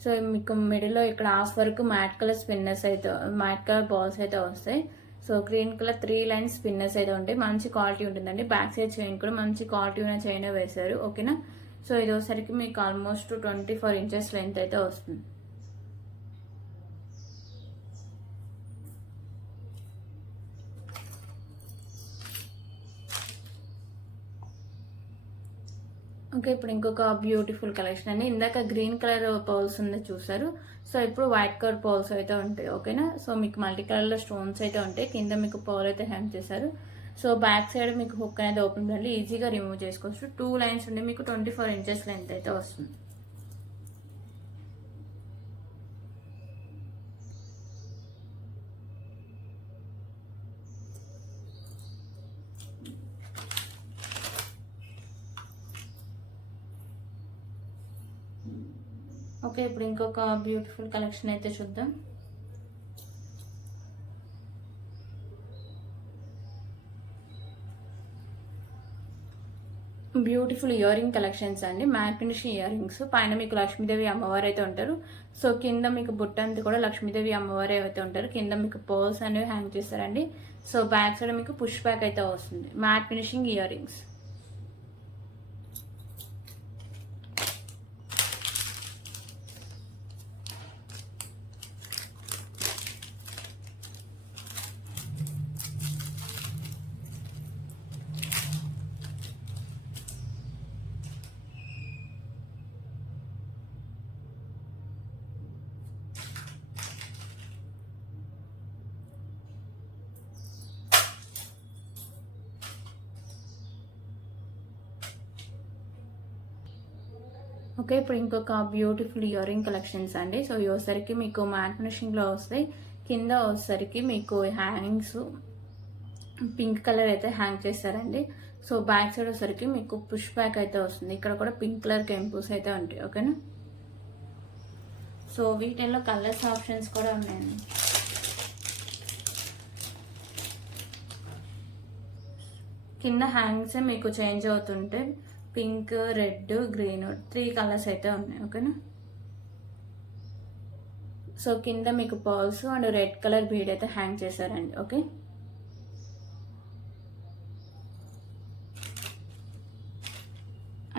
సో మీకు మిడిల్లో ఇక్కడ హాఫ్ వరకు మ్యాట్ కలర్ స్పిన్నర్స్ అయితే మ్యాట్ కలర్ బాల్స్ అయితే వస్తాయి. So green colour 3 lines spinners అయితే ఉంటాయి. మంచి క్వాలిటీ ఉంటుందండి. బ్యాక్ సైడ్ చైన్ కూడా మంచి క్వాలిటీ ఉన్న చైన్ వేశారు. ఓకేనా, సో ఇది వచ్చేసరికి మీకు ఆల్మోస్ట్ 24 ఇంచెస్ లెంత్ అయితే వస్తుంది. ఓకే, ఇప్పుడు ఇంకొక బ్యూటిఫుల్ కలెక్షన్ అండి. ఇందాక గ్రీన్ కలర్ పర్ల్స్ ఉంది చూసారు. సో ఇప్పుడు వైట్ కలర్ పర్ల్స్ అయితే ఉంటాయి. ఓకేనా, సో మీకు మల్టీ కలర్లో స్టోన్స్ అయితే ఉంటాయి. కింద మీకు పర్ల్ అయితే హ్యాంగ్ చేశారు. సో బ్యాక్ సైడ్ మీకు హుక్ అనేది ఓపెన్ చేయాలి, ఈజీగా రిమూవ్ చేసుకోవచ్చు. 2 లైన్స్ ఉండి మీకు 24 ఇంచెస్ లెంత్ అయితే వస్తుంది. ఓకే, ఇప్పుడు ఇంకొక బ్యూటిఫుల్ కలెక్షన్ అయితే చూద్దాం. బ్యూటిఫుల్ ఇయర్ రింగ్ కలెక్షన్స్ అండి. మ్యాట్ ఫినిష్ ఇయర్ రింగ్స్ పైన మీకు లక్ష్మీదేవి అమ్మవారు అయితే ఉంటారు. సో కింద మీకు బుట్ట అంతా కూడా లక్ష్మీదేవి అమ్మవారు అయితే ఉంటారు. కింద మీకు పర్ల్స్ అనేవి హ్యాంగ్ చేస్తారండి. సో బ్యాక్ సైడ్ మీకు పుష్ బ్యాక్ అయితే వస్తుంది. Mat finishing ear rings. Okay, ఇప్పుడు ఇంకొక బ్యూటిఫుల్ ఇయర్ రింగ్ కలెక్షన్స్ అండి. సో ఇవి వచ్చేసరికి మీకు మ్యాట్ ఫినిషింగ్లో వస్తాయి. కింద వచ్చేసరికి మీకు హ్యాంగింగ్స్ పింక్ కలర్ అయితే హ్యాంగ్ చేస్తారండి. సో బ్యాక్ సైడ్ వచ్చేసరికి మీకు పుష్ బ్యాక్ అయితే వస్తుంది. ఇక్కడ కూడా పింక్ కలర్ కెంపుస్ అయితే ఉంటాయి. ఓకేనా, సో వీటిల్లో కలర్స్ ఆప్షన్స్ కూడా ఉన్నాయండి. కింద హ్యాంగ్స్ మీకు చేంజ్ అవుతుంటే పింక్, రెడ్, గ్రీన్ 3 కలర్స్ అయితే ఉన్నాయి. ఓకేనా, సో కింద మీకు pearls and red colour bead అయితే హ్యాంగ్ చేశారండి. ఓకే,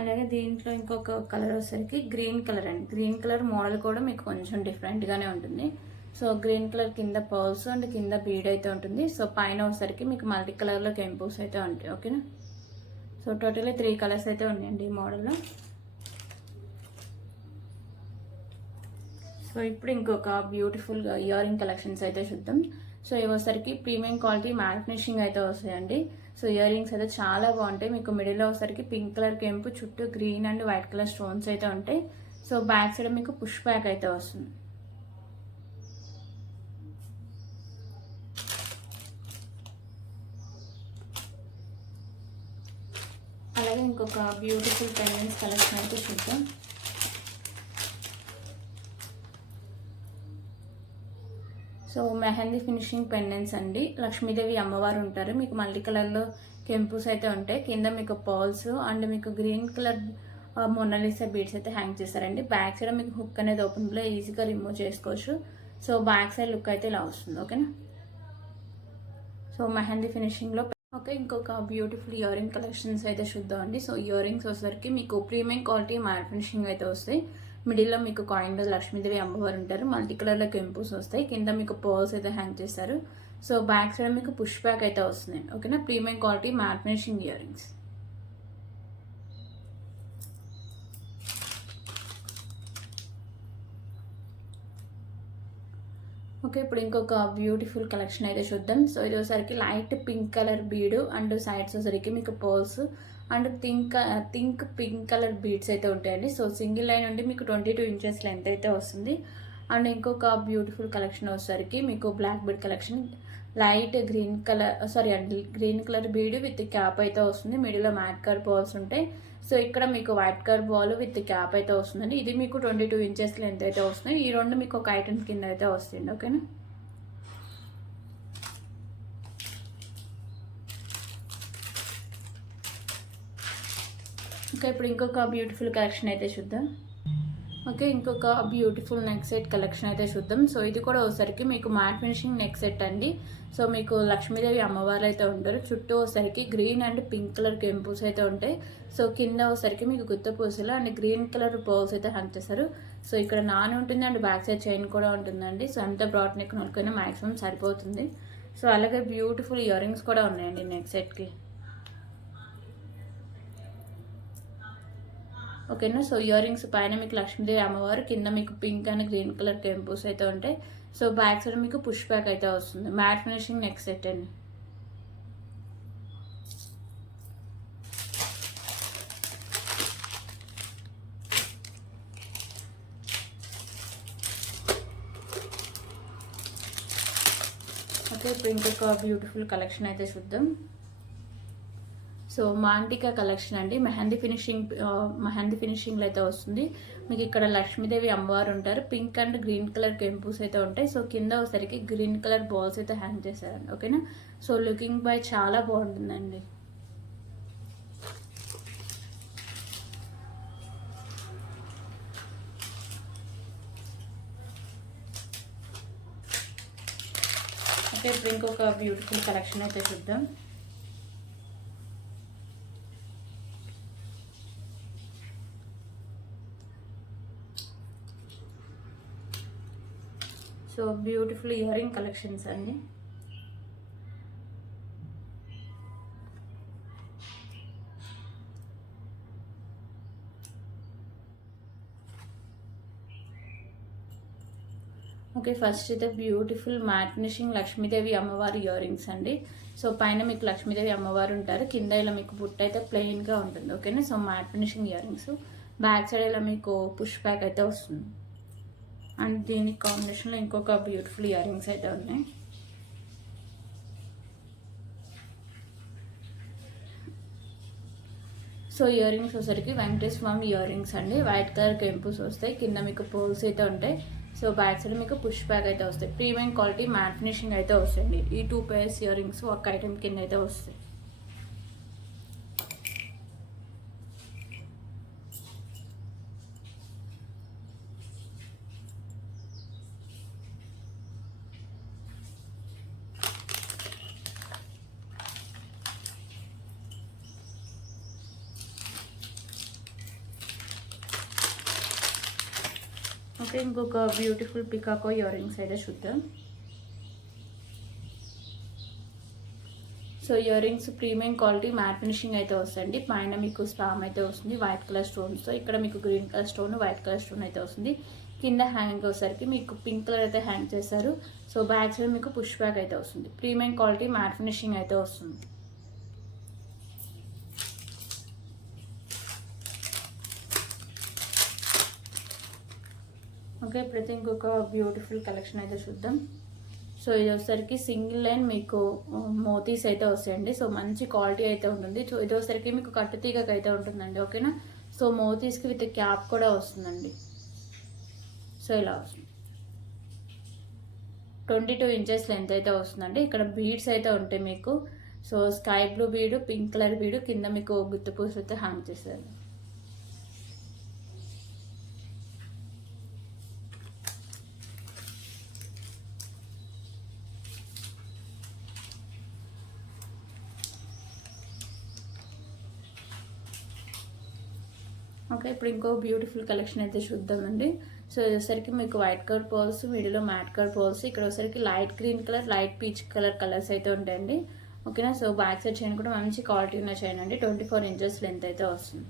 అలాగే దీంట్లో ఇంకొక కలర్ వచ్చేసరికి గ్రీన్ కలర్ అండి. గ్రీన్ కలర్ మోడల్ కూడా మీకు కొంచెం డిఫరెంట్గానే ఉంటుంది. సో గ్రీన్ కలర్ కింద పర్ల్స్ అండ్ కింద బీడ్ అయితే ఉంటుంది. సో పైన వచ్చేసరికి మీకు మల్టీ కలర్లో కెంపుస్ అయితే ఉంటాయి. ఓకేనా, సో టోటల్లీ 3 కలర్స్ అయితే ఉన్నాయండి ఈ మోడల్లో. సో ఇప్పుడు ఇంకొక బ్యూటిఫుల్ ఇయర్ రింగ్ కలెక్షన్స్ అయితే చూద్దాం. సో ఇవి వచ్చేసరికి ప్రీమియం క్వాలిటీ మ్యాట్ ఫినిషింగ్ అయితే వస్తాయండి. సో ఇయర్ రింగ్స్ అయితే చాలా బాగుంటాయి. మీకు మిడిల్లో వచ్చేసరికి పింక్ కలర్ కెంపు, చుట్టూ green and white colour stones అయితే ఉంటాయి. సో బ్యాక్ సైడ్ మీకు పుష్ బ్యాక్ అయితే వస్తుంది. అలాగే ఇంకొక బ్యూటిఫుల్ పెండెంట్స్ కలెక్షన్ అయితే చూద్దాం. సో మెహందీ ఫినిషింగ్ పెండెంట్స్ అండి. లక్ష్మీదేవి అమ్మవారు ఉంటారు. మీకు మల్టీ కలర్లో కెంపుస్ అయితే ఉంటాయి. కింద మీకు పర్ల్స్ అండ్ మీకు గ్రీన్ కలర్ మొనాలిసా బీడ్స్ అయితే హ్యాంగ్ చేస్తారండి. బ్యాక్ సైడ్ మీకు హుక్ అనేది ఓపెన్లో ఈజీగా రిమూవ్ చేసుకోవచ్చు. సో బ్యాక్ సైడ్ లుక్ అయితే ఇలా వస్తుంది. ఓకేనా, సో మెహందీ ఫినిషింగ్లో. ఓకే, ఇంకొక బ్యూటిఫుల్ ఇయర్ రింగ్ కలెక్షన్స్ అయితే చూద్దాం అండి. సో ఇయర్ రింగ్స్ వచ్చేసరికి మీకు ప్రీమియం క్వాలిటీ మ్యాట్ ఫినిషింగ్ అయితే వస్తాయి. మిడిల్లో మీకు కాయిన్ లక్ష్మీదేవి అమ్మవారు ఉంటారు. మల్టీ కలర్లో కెంపుస్ వస్తాయి. కింద మీకు పర్ల్స్ అయితే హ్యాంగ్ చేస్తారు. సో బ్యాక్ సైడ్ మీకు పుష్ బ్యాక్ అయితే వస్తుంది. ఓకేనా, premium quality matte finishing ear rings. Okay, ఇప్పుడు ఇంకొక బ్యూటిఫుల్ కలెక్షన్ అయితే చూద్దాం. సో ఇది వచ్చేసరికి లైట్ పింక్ కలర్ బీడు అండ్ సైడ్స్ వచ్చేసరికి మీకు pearls and think pink colour beads అయితే ఉంటాయండి. సో సింగిల్ లైన్ నుండి మీకు 22 ఇంచెస్ లెంత్ అయితే వస్తుంది. అండ్ ఇంకొక బ్యూటిఫుల్ కలెక్షన్ వచ్చేసరికి మీకు black bead collection. Light green colour bead with cap అయితే వస్తుంది. మిడిల్లో మ్యాట్ కలర్ బాల్స్ ఉంటాయి. సో ఇక్కడ మీకు white colour ball with cap అయితే వస్తుందండి. ఇది మీకు 22 ఇంచెస్ లెంత్ అయితే వస్తుంది. ఈ రెండు మీకు ఒక ఐటమ్స్ కింద అయితే వస్తుంది. ఓకేనా, ఓకే, ఇప్పుడు ఇంకొక బ్యూటిఫుల్ కలెక్షన్ అయితే చూద్దాం. ఓకే, ఇంకొక బ్యూటిఫుల్ నెక్ సెట్ కలెక్షన్ అయితే చూద్దాం. సో ఇది కూడా ఒకసారికి మీకు మ్యాట్ ఫినిషింగ్ నెక్ సెట్ అండి. సో మీకు లక్ష్మీదేవి అమ్మవారు అయితే ఉంటారు. చుట్టూ ఒకసారికి గ్రీన్ అండ్ పింక్ కలర్ కెంపుస్ అయితే ఉంటాయి. సో కింద ఒకసారికి మీకు గుత్త పూసలు అండ్ గ్రీన్ కలర్ పర్ల్స్ అయితే హ్యాంగ్ చేస్తారు. సో ఇక్కడ నాన్ ఉంటుంది అండ్ బ్యాక్ సైడ్ చైన్ కూడా ఉంటుందండి. సో అంత బ్రాడ్ నెక్ నొక్కైనా మ్యాక్సిమం సరిపోతుంది. సో అలాగే బ్యూటిఫుల్ ఇయర్ రింగ్స్ కూడా ఉన్నాయండి నెక్ సెట్కి. ఓకేనా, సో ఇయర్ రింగ్స్ పైన మీకు లక్ష్మీదేవి అమ్మవారు, కింద మీకు pink and green colour temples అయితే ఉంటాయి. సో బ్యాక్ సైడ్ మీకు పుష్ బ్యాక్ అయితే వస్తుంది. మ్యాట్ ఫినిషింగ్ నెక్ సెట్ అండి. ఓకే, ఇప్పుడు ఇంకొక బ్యూటిఫుల్ కలెక్షన్ అయితే చూద్దాం. సో మాంటికా కలెక్షన్ అండి. మెహందీ ఫినిషింగ్లో అయితే వస్తుంది. మీకు ఇక్కడ లక్ష్మీదేవి అమ్మవారు ఉంటారు. పింక్ అండ్ గ్రీన్ కలర్ కెంపుస్ అయితే ఉంటాయి. సో కింద ఒకసారికి గ్రీన్ కలర్ బాల్స్ అయితే హ్యాంగ్ చేశారండి. ఓకేనా, సో లుకింగ్ బై చాలా బాగుంటుందండి. ఓకే, ఇప్పుడు ఇంకొక బ్యూటిఫుల్ కలెక్షన్ అయితే చూద్దాం. So beautiful ear ring collections అండి. ఓకే, ఫస్ట్ అయితే బ్యూటిఫుల్ మ్యాట్ ఫినిషింగ్ లక్ష్మీదేవి అమ్మవారి ఇయర్ రింగ్స్ అండి. సో పైన మీకు లక్ష్మీదేవి అమ్మవారు ఉంటారు. కింద ఇలా మీకు బుట్ట అయితే ప్లెయిన్గా ఉంటుంది. ఓకేనా, so mat finishing ear rings. Back side ఇలా మీకు పుష్ బ్యాక్ అయితే వస్తుంది. అండ్ దీనికి కాంబినేషన్లో ఇంకొక బ్యూటిఫుల్ ఇయర్ రింగ్స్ అయితే ఉన్నాయి. సో ఇయర్ రింగ్స్ వచ్చేసరికి వెంకటేశ్వర స్వామి ఇయర్ రింగ్స్ అండి. వైట్ కలర్ కెంపుస్ వస్తాయి, కింద మీకు పోల్స్ అయితే ఉంటాయి. సో బ్యాక్ సైడ్ మీకు పుష్ బ్యాక్ అయితే వస్తాయి. ప్రీమియం క్వాలిటీ మ్యాట్ ఫినిషింగ్ అయితే వస్తాయండి. ఈ 2 pairs ఇయర్ రింగ్స్ ఒక ఐటమ్ కింద అయితే వస్తాయి. ఓకే, ఇంకొక బ్యూటిఫుల్ పికాకో ఇయర్ రింగ్స్ అయితే చూద్దాం. So year rings premium quality matte finishing అయితే వస్తుంది. పైన మీకు స్పామ్ అయితే వస్తుంది వైట్ కలర్ స్టోన్స్తో. ఇక్కడ మీకు green colour stone, white colour stone అయితే వస్తుంది. కింద హ్యాంగింగ్ వచ్చేసరికి మీకు పింక్ కలర్ అయితే హ్యాంగ్ చేస్తారు. సో బ్యాక్ సైడ్ మీకు పుష్ బ్యాక్ అయితే వస్తుంది. ప్రీమియం క్వాలిటీ మ్యాట్ ఫినిషింగ్ అయితే వస్తుంది. ఓకే, ఇప్పుడైతే ఇంకొక బ్యూటిఫుల్ కలెక్షన్ అయితే చూద్దాం. సో ఇది వచ్చేసరికి సింగిల్ లైన్ మీకు మోతీస్ అయితే వస్తాయండి. సో మంచి క్వాలిటీ అయితే ఉంటుంది. సో ఇది వచ్చేసరికి మీకు కట్టుతీగకి అయితే ఉంటుందండి. ఓకేనా, సో మోతీస్కి విత్ క్యాప్ కూడా వస్తుందండి. సో ఇలా వస్తుంది. 22 inches లెంత్ అయితే వస్తుందండి. ఇక్కడ బీడ్స్ అయితే ఉంటాయి మీకు. సో స్కై బ్లూ బీడు, పింక్ కలర్ బీడు, కింద మీకు గుత్తి పూసలు అయితే హ్యాంగ్ చేస్తారు. ఓకే, ఇప్పుడు ఇంకో బ్యూటిఫుల్ కలెక్షన్ అయితే చూద్దామండి. సో వచ్చేసరికి మీకు వైట్ కలర్ పర్ల్స్, మిడిల్లో మ్యాట్ కలర్ పర్ల్స్, ఇక్కడ వచ్చేసరికి light green colour, light peach colour colours అయితే ఉంటాయండి. ఓకేనా, సో బ్యాక్ సైడ్ చైన్ కూడా మంచి క్వాలిటీ ఉన్న చైన్ అండి. 24 inches లెంత్ అయితే వస్తుంది.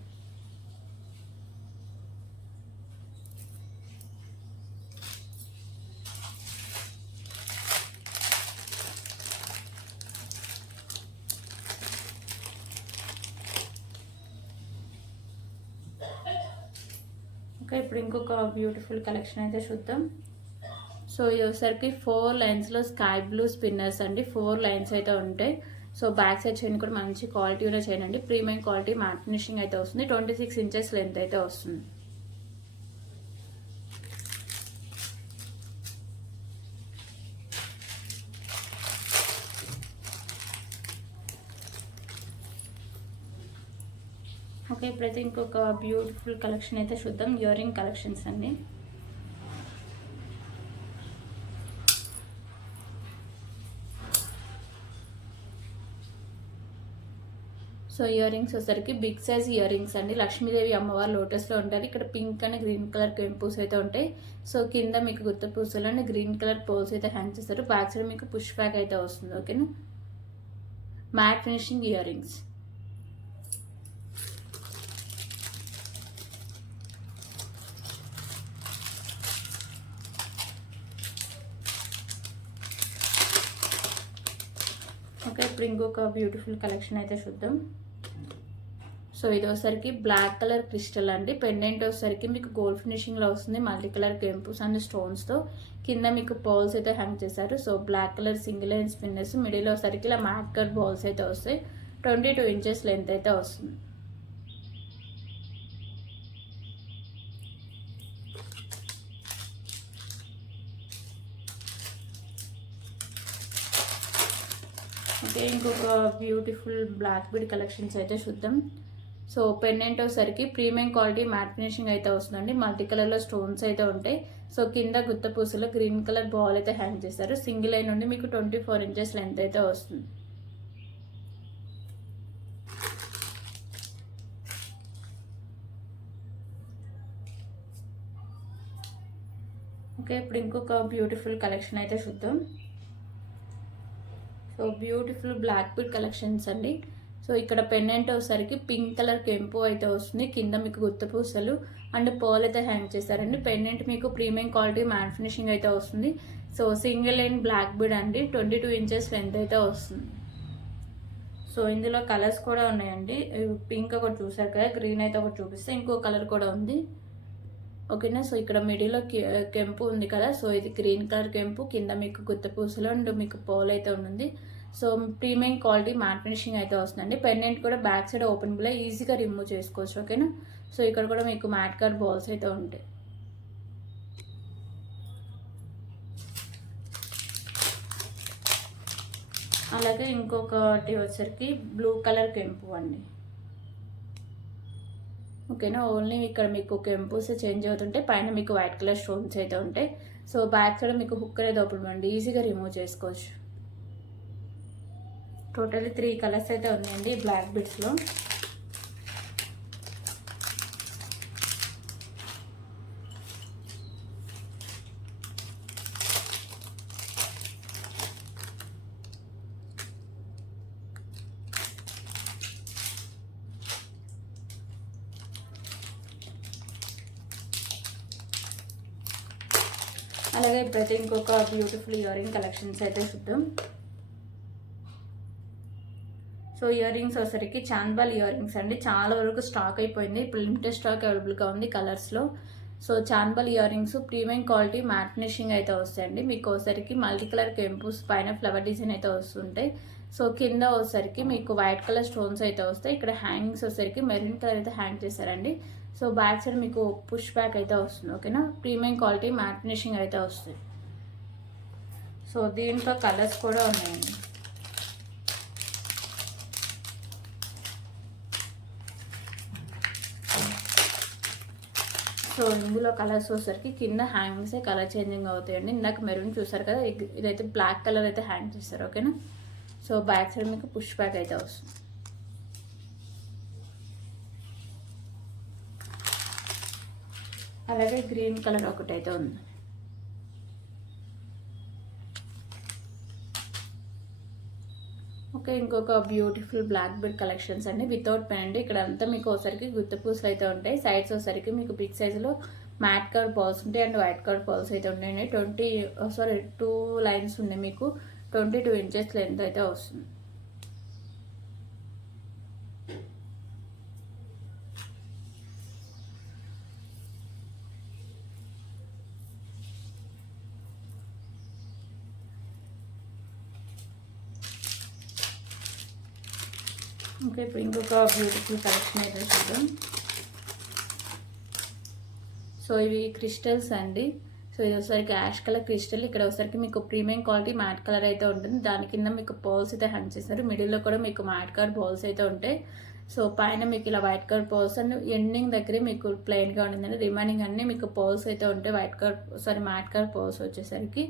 ఓకే, ఇప్పుడు ఇంకొక బ్యూటిఫుల్ కలెక్షన్ అయితే చూద్దాం. సో ఇది వచ్చేసరికి 4 లైన్స్లో స్కై బ్లూ స్పిన్నర్స్ అండి. 4 లైన్స్ అయితే ఉంటాయి. సో బ్యాక్ సైడ్ చైన్ కూడా మంచి క్వాలిటీ ఉన్న చైన్ అండి. ప్రీమియం క్వాలిటీ మ్యాట్ ఫినిషింగ్ అయితే వస్తుంది. 26 inches లెంత్ అయితే వస్తుంది. ఓకే, ఇప్పుడైతే ఇంకొక బ్యూటిఫుల్ కలెక్షన్ అయితే చూద్దాం. ఇయర్ రింగ్ కలెక్షన్స్ అండి. సో ఇయర్ రింగ్స్ వచ్చేసరికి బిగ్ సైజ్ ఇయర్ రింగ్స్ అండి. లక్ష్మీదేవి అమ్మవారు లోటస్లో ఉంటారు. ఇక్కడ పింక్ అండ్ గ్రీన్ కలర్ కెంపూస్ అయితే ఉంటాయి. సో కింద మీకు గుత్త పూసలు అండ్ గ్రీన్ కలర్ పోల్స్ అయితే హ్యాంగ్ చేస్తారు. బ్యాక్ సైడ్ మీకు పుష్ బ్యాక్ అయితే వస్తుంది. ఓకేనా, matte finishing ear rings. Okay, ఇప్పుడు ఇంకొక బ్యూటిఫుల్ కలెక్షన్ అయితే చూద్దాం. సో ఇది వచ్చేసరికి బ్లాక్ కలర్ క్రిస్టల్ అండి. పెండెంట్ వచ్చేసరికి మీకు గోల్డ్ ఫినిషింగ్లో వస్తుంది. మల్టీ కలర్ కెంపుస్ అండ్ స్టోన్స్తో. కింద మీకు పర్ల్స్ అయితే హ్యాంగ్ చేశారు. So black colour single line spinners, మిడిల్లో వచ్చేసరికి ఇలా మ్యాట్ కట్ బాల్స్ అయితే వస్తాయి. 22 inches లెంత్ అయితే వస్తుంది. ఓకే, ఇంకొక బ్యూటిఫుల్ బ్లాక్ బీడ్ కలెక్షన్స్ అయితే చూద్దాం. సో పెండెంట్ వచ్చేసరికి ప్రీమియం క్వాలిటీ మ్యాట్ ఫినిషింగ్ అయితే వస్తుందండి. మల్టీ కలర్లో స్టోన్స్ అయితే ఉంటాయి. సో కింద గుత్త పూసలో గ్రీన్ కలర్ బాల్ అయితే హ్యాంగ్ చేస్తారు. సింగిల్ లైన్ నుండి మీకు 24 inches లెంత్ అయితే వస్తుంది. ఓకే, ఇప్పుడు ఇంకొక బ్యూటిఫుల్ కలెక్షన్ అయితే చూద్దాం. So beautiful black bead collections అండి. సో ఇక్కడ పెండెంట్ వచ్చేసరికి పింక్ కలర్ కెంపు అయితే వస్తుంది. కింద మీకు గుత్త పూసలు అండ్ పర్ల్ అయితే హ్యాంగ్ చేస్తారండి. పెండెంట్ మీకు ప్రీమియం క్వాలిటీ మ్యాట్ ఫినిషింగ్ అయితే వస్తుంది. So single line black bead అండి. 22 inches లెంత్ అయితే వస్తుంది. సో ఇందులో కలర్స్ కూడా ఉన్నాయండి. పింక్ ఒకటి చూసారు కదా, గ్రీన్ అయితే ఒకటి చూపిస్తే ఇంకో కలర్ కూడా ఉంది. ఓకేనా. సో ఇక్కడ మిడిల్లో కెంపు ఉంది కదా, సో ఇది గ్రీన్ కలర్ కెంపు, కింద మీకు గుత్త పూసలు అండ్ మీకు పోల్ అయితే ఉంటుంది. So premium quality matte finishing అయితే వస్తుందండి. పెండెంట్ కూడా బ్యాక్ సైడ్ ఓపెన్ బిల్ ఈజీగా రిమూవ్ చేసుకోవచ్చు. ఓకేనా. సో ఇక్కడ కూడా మీకు మ్యాట్ కట్ బాల్స్ అయితే ఉంటాయి. అలాగే ఇంకొకటి వచ్చరికి బ్లూ కలర్ కెంపు అండి. ఓకేనా. ఓన్లీ ఇక్కడ మీకు కెంపుస్ చేంజ్ అవుతుంటే పైన మీకు వైట్ కలర్ స్టోన్స్ అయితే ఉంటాయి. సో బ్యాక్ సైడ్ మీకు హుక్ అనేది ఓపెన్ అండి, ఈజీగా రిమూవ్ చేసుకోవచ్చు. టోటల్లీ 3 కలర్స్ అయితే ఉన్నాయండి బ్లాక్ బిట్స్లో. అలాగే ఇప్పుడైతే ఇంకొక బ్యూటిఫుల్ ఇయర్ రింగ్ కలెక్షన్స్ అయితే చూద్దాం. సో ఇయర్ రింగ్స్ వచ్చేసరికి చాంద్బాల్ ఇయర్ రింగ్స్ అండి. చాలా వరకు స్టాక్ అయిపోయింది, ఇప్పుడు లిమిటెడ్ స్టాక్ అవైలబుల్గా ఉంది కలర్స్లో. So chandbali ear rings premium quality matte finishing అయితే వస్తాయండి. మీకు వచ్చేసరికి మల్టీ కలర్ కెంపుస్ పైన ఫ్లవర్ డిజైన్ అయితే వస్తుంటాయి. సో కింద వచ్చేసరికి మీకు వైట్ కలర్ స్టోన్స్ అయితే వస్తాయి. ఇక్కడ హ్యాంగింగ్స్ వచ్చేసరికి మెరూన్ కలర్ అయితే హ్యాంగ్ చేశారండి. సో బ్యాక్ సైడ్ మీకు పుష్ బ్యాక్ అయితే వస్తుంది. ఓకేనా. ప్రీమియం క్వాలిటీ మ్యాట్ ఫినిషింగ్ అయితే వస్తుంది. సో దీంట్లో కలర్స్ కూడా ఉన్నాయండి. సో ఇందులో కలర్స్ వచ్చేసరికి కింద హ్యాంగింగ్సే కలర్ చేంజింగ్ అవుతాయండి. ఇందాక మెరూన్ చూసారు కదా, ఇదైతే బ్లాక్ కలర్ అయితే హ్యాంగ్ చేస్తారు. ఓకేనా. సో బ్యాక్ సైడ్ మీకు పుష్ బ్యాక్ అయితే వస్తుంది. అలాగే గ్రీన్ కలర్ ఒకటి అయితే ఉంది. ఓకే. ఇంకొక బ్యూటిఫుల్ బ్లాక్ బెడ్ కలెక్షన్స్ అండి, వితౌట్ పెన్ అండి. ఇక్కడ అంతా మీకు ఒకసారికి గుత్త పూసలు అయితే ఉంటాయి. సైడ్స్ ఒకసారికి మీకు బిగ్ సైజులో మ్యాట్ కలర్ బాల్స్ ఉంటాయి అండ్ వైట్ కలర్ బాల్స్ అయితే ఉంటాయండి. 2 లైన్స్ ఉన్నాయి, మీకు 22 ఇంచెస్ లెంత్ అయితే వస్తుంది. ఓకే. ఇప్పుడు ఇంకొక బ్యూటిఫుల్ కలెక్షన్ అయితే చూద్దాం. సో ఇవి క్రిస్టల్స్ అండి. సో ఇది ఒకసారికి యాష్ కలర్ క్రిస్టల్, ఇక్కడ ఒకసారికి మీకు ప్రీమియం క్వాలిటీ మ్యాట్ కలర్ అయితే ఉంటుంది. దాని కింద మీకు బాల్స్ అయితే హ్యాంగ్ చేస్తారు. మిడిల్లో కూడా మీకు మ్యాట్ కలర్ బాల్స్ అయితే ఉంటాయి. సో పైన మీకు ఇలా white colour balls and ending దగ్గరే మీకు ప్లెయిన్గా ఉంటుందండి. రిమైనింగ్ అన్నీ మీకు బాల్స్ అయితే ఉంటాయి. మ్యాట్ కలర్ బాల్స్ వచ్చేసరికి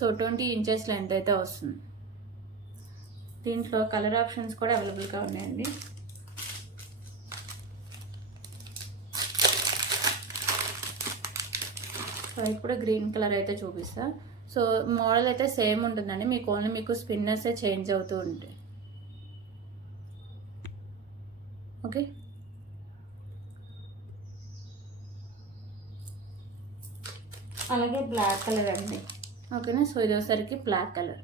సో 20 ఇంచెస్ లెంత్ అయితే వస్తుంది. దీంట్లో కలర్ ఆప్షన్స్ కూడా అవైలబుల్గా ఉన్నాయండి. సో ఇప్పుడు గ్రీన్ కలర్ అయితే చూపిస్తా. సో మోడల్ అయితే సేమ్ ఉంటుందండి, మీకు ఓన్లీ మీకు స్పిన్నర్సే చేంజ్ అవుతూ ఉంటాయి. ఓకే. అలాగే బ్లాక్ కలర్ అండి. ఓకేనా. సో ఇది వచ్చేసరికి బ్లాక్ కలర్.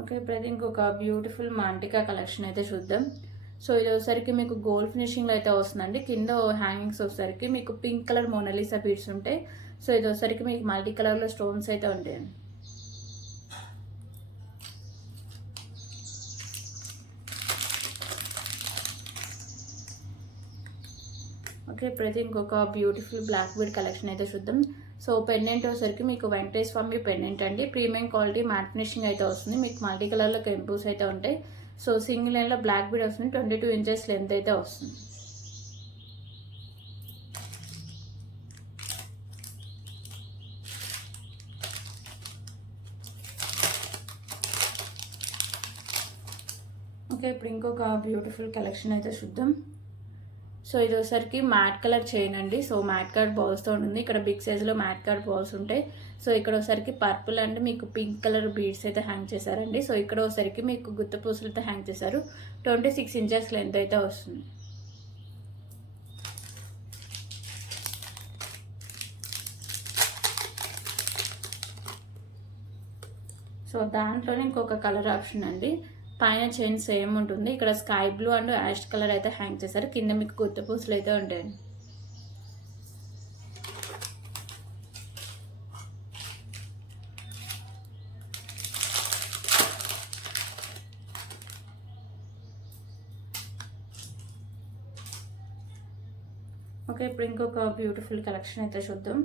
ఓకే. ఇప్పుడైతే ఇంకొక బ్యూటిఫుల్ మాంటికా కలెక్షన్ అయితే చూద్దాం. సో ఇది వచ్చేసరికి మీకు గోల్డ్ ఫినిషింగ్లో అయితే వస్తుందండి. కింద హ్యాంగింగ్స్ వచ్చేసరికి మీకు పింక్ కలర్ మోనాలిసా బీడ్స్ ఉంటాయి. సో ఇది వచ్చేసరికి మీకు మల్టీ కలర్లో స్టోన్స్ అయితే ఉంటాయండి. ఓకే. ఇప్పుడైతే ఇంకొక బ్యూటిఫుల్ బ్లాక్ బీడ్ కలెక్షన్ అయితే చూద్దాం. సో పెండెంట్ వచ్చేసరికి మీకు వెంకటేశ్వర స్వామి పెండెంట్ అండి. ప్రీమియం క్వాలిటీ మ్యాట్ ఫినిషింగ్ అయితే వస్తుంది. మీకు మల్టీ కలర్లో కెంపుస్ అయితే ఉంటాయి. సో సింగిల్ లైన్లో బ్లాక్ బీడ్ వస్తుంది. 22 ఇంచెస్ లెంత్ అయితే వస్తుంది. ఓకే. ఇప్పుడు ఇంకొక బ్యూటిఫుల్ కలెక్షన్ అయితే చూద్దాం. సో ఇది ఒకసారికి మ్యాట్ కలర్ చైన్ అండి. సో మ్యాట్ కలర్ బాల్స్తో ఉంటుంది. ఇక్కడ బిగ్ సైజులో మ్యాట్ కలర్ బాల్స్ ఉంటాయి. సో ఇక్కడ ఒకసారికి పర్పుల్ అండ్ మీకు పింక్ కలర్ బీడ్స్ అయితే హ్యాంగ్ చేశారండి. సో ఇక్కడ ఒకసారికి మీకు గుత్త పూసలతో హ్యాంగ్ చేశారు. 26 ఇంచెస్ లెంత్ అయితే వస్తుంది. సో దాంట్లోనే ఇంకొక కలర్ ఆప్షన్ అండి. పైన చైన్ సేమ్ ఉంటుంది. ఇక్కడ sky blue and ash colour అయితే హ్యాంగ్ చేశారు. కింద మీకు గుత్త పూసలు అయితే ఉంటాయండి. ఓకే, ఇప్పుడు ఇంకొక బ్యూటిఫుల్ కలెక్షన్ అయితే చూద్దాం.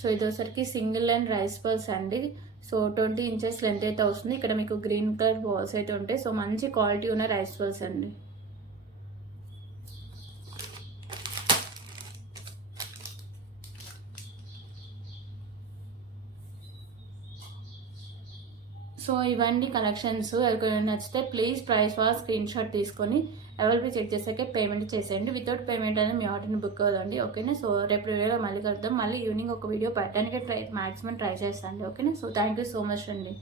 సో ఇదోసరికి సింగిల్ లైన్ రైస్ పర్ల్స్ అండి. సో 20 ఇంచెస్ లెంత్ అయితే వస్తుంది. ఇక్కడ మీకు గ్రీన్ కలర్ బాల్స్ అయితే ఉంటాయి. సో మంచి క్వాలిటీ ఉన్న రైస్ పర్ల్స్ అండి. సో ఇవన్నీ కలెక్షన్స్ ఎవరికైనా నచ్చితే please price war screen shot తీసుకొని అవైలబుల్ చెక్ చేసాకే పేమెంట్ చేసేయండి. వితౌట్ పేమెంట్ అనేది మీ ఆర్డర్ని బుక్ అవ్వదండి. ఓకేనా. సో రేపు వీడియోలో మళ్ళీ కలుద్దాం. మళ్ళీ ఈవినింగ్ ఒక వీడియో పెట్టడానికి మాక్సిమం ట్రై చేస్తాను. ఓకేనా. So thank you so much అండి.